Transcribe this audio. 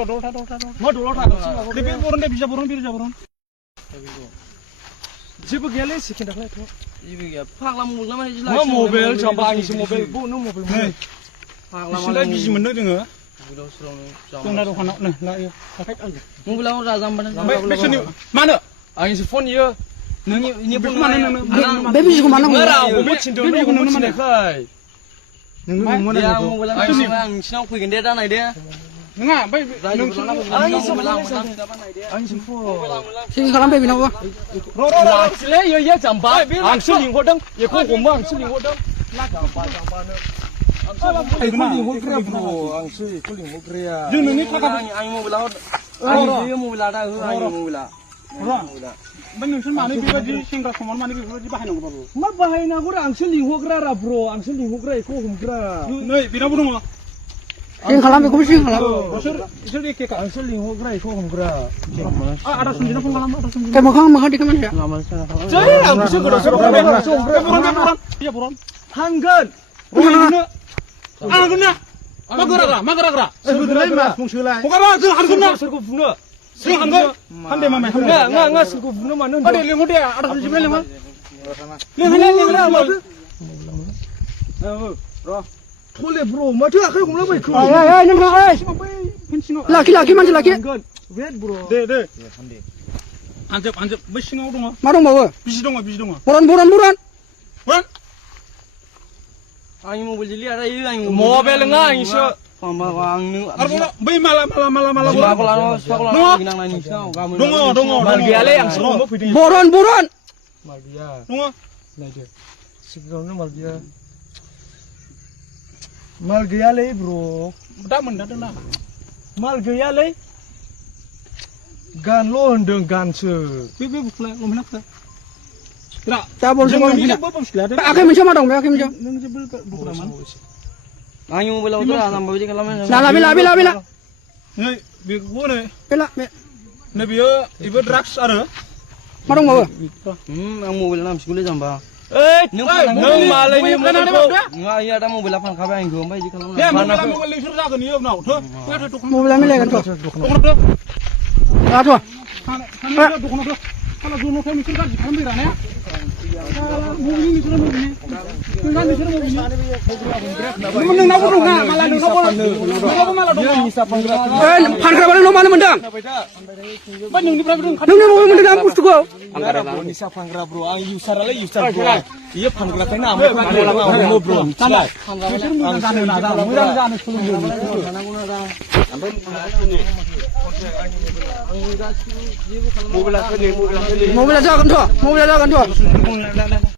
मा दलथा दे बे बरन दे बिजा बरन जेबो गैयालै सेकेन्ड दाखलायथ' जेबो गैया फाग्ला मबाइल ना माने मा मबाइल जाम्बा आंनिसो मबाइल बो नों मबाइल मोनो फाग्ला बिसिनिफ्राय बिजि मोनदों जोङो मबाइलाव सोरावनो दंना दखानाव नै लायो आखाय आं मबाइलाव राजामबानो ओमफ्राय बेसोरनि मानो आंनिसो फन इयो नोंनि फन मानो बे बिजिखौ मानो नांगौ बबे थिनदों बेखौ नोंनो मोनाखै नोंनो मोनो आं नोंसिनाव फैगोन दे दा नायदे नङा ओमफ्राय आंनिसो फन सिं खालामबाय बिनावबो र' लाखिलै इयो जाम्बा आंसो लिंहरदों बेखौ हमो आंसो लिंहरदों जाम्बानो बेखौ लिंहरग्राया आंसो बेखौ लिंहरग्राया जों नोंनि थाखा आंनि मबाइलाव आंनि मबाइला दा हो आंनि मबाइला ओमफ्राय नोंसोर मानो बेबायदि सेंग्रा समान मानो बेफोरबायदि बाहायनांगौ बाबु मा बाहायनांगौ आंसो लिंहरग्रा रा ब्र आंसो लिंहरग्रा बेखौ हमग्रा नै बेनावबो दङ सिं खालाम बेखौबो सिं खालाम बिसोर एखेखा आंसो लिंहरग्रा बेखौ हमग्रा आदा समजिनो फन खालाम आदा समजिनो kayak मोखां देखो मानसिया जै आं बिसोर गोदावसो बरन थांगोन आं हागोन ना मा गोराग्रा सोरलाय मा फंसोलाय हगारा जों हागोन ना सोरखौ बुनो जों हागोन हान्दे मामाय नङा सोरखौ बुनो मानो दे लिंहर दे आदा समजिनो लिंहर र' थले ब्र माथो आखाइ हमला बायखो नोंथां लाखि मानसि लाखि वेट ब्र दे आनजोब बै सिङाव दङ मा दंबावो बिजि दङ बरन आंनि मबाइल जोलै आरो आंनि मबाइल नङा आंनिसो आरो बै माला दङ माल गैयालै आंसो हमबो फैदों बरन माल गैया दङ नायदो सिगाङावनो माल गैयालै ब्र दा मोनदादों ना माल गैयालै गानल' होनदों गानसो बे बुखलाय लमनाखौ दा बलसो आखाइ मोनसे मा दं बे आखाइ मोनसे नों जेबो दखरामोन आंनि मबाइलाव दा नाम्बार बिदि खालामनो लाबे नै बेखौ नै बे बियो बेबो ड्राग्स आरो मा दंबावो आं मबाइल नामसिखौलै जाम्बा नों मालायनि नङा इया दा मबाइला फानखाबाय आंखौ ओमफ्राय बिदि खालामनो मबाइल नोंसोर जागोन इयो उनाव मबाइला मिलायगोनथ' दखानावथ' खाला जन'थाय नोंसोर गाज्रि खालामफैग्रा ने नोंनावबो दंना माला नोंनावबो माला दं फानग्राबालाय मानो मोनदों नोंनिफ्रायबो नोंनो मबाइल मोनदों ना बुस्थुखौ निसा फानग्रा ब्र आं इउसारालाय इउसार ब्र इयो फानग्राखायनो आं हमो ब्र मिथिबाय मोजां जानो सोलोंदों मबाइला जागोनथ'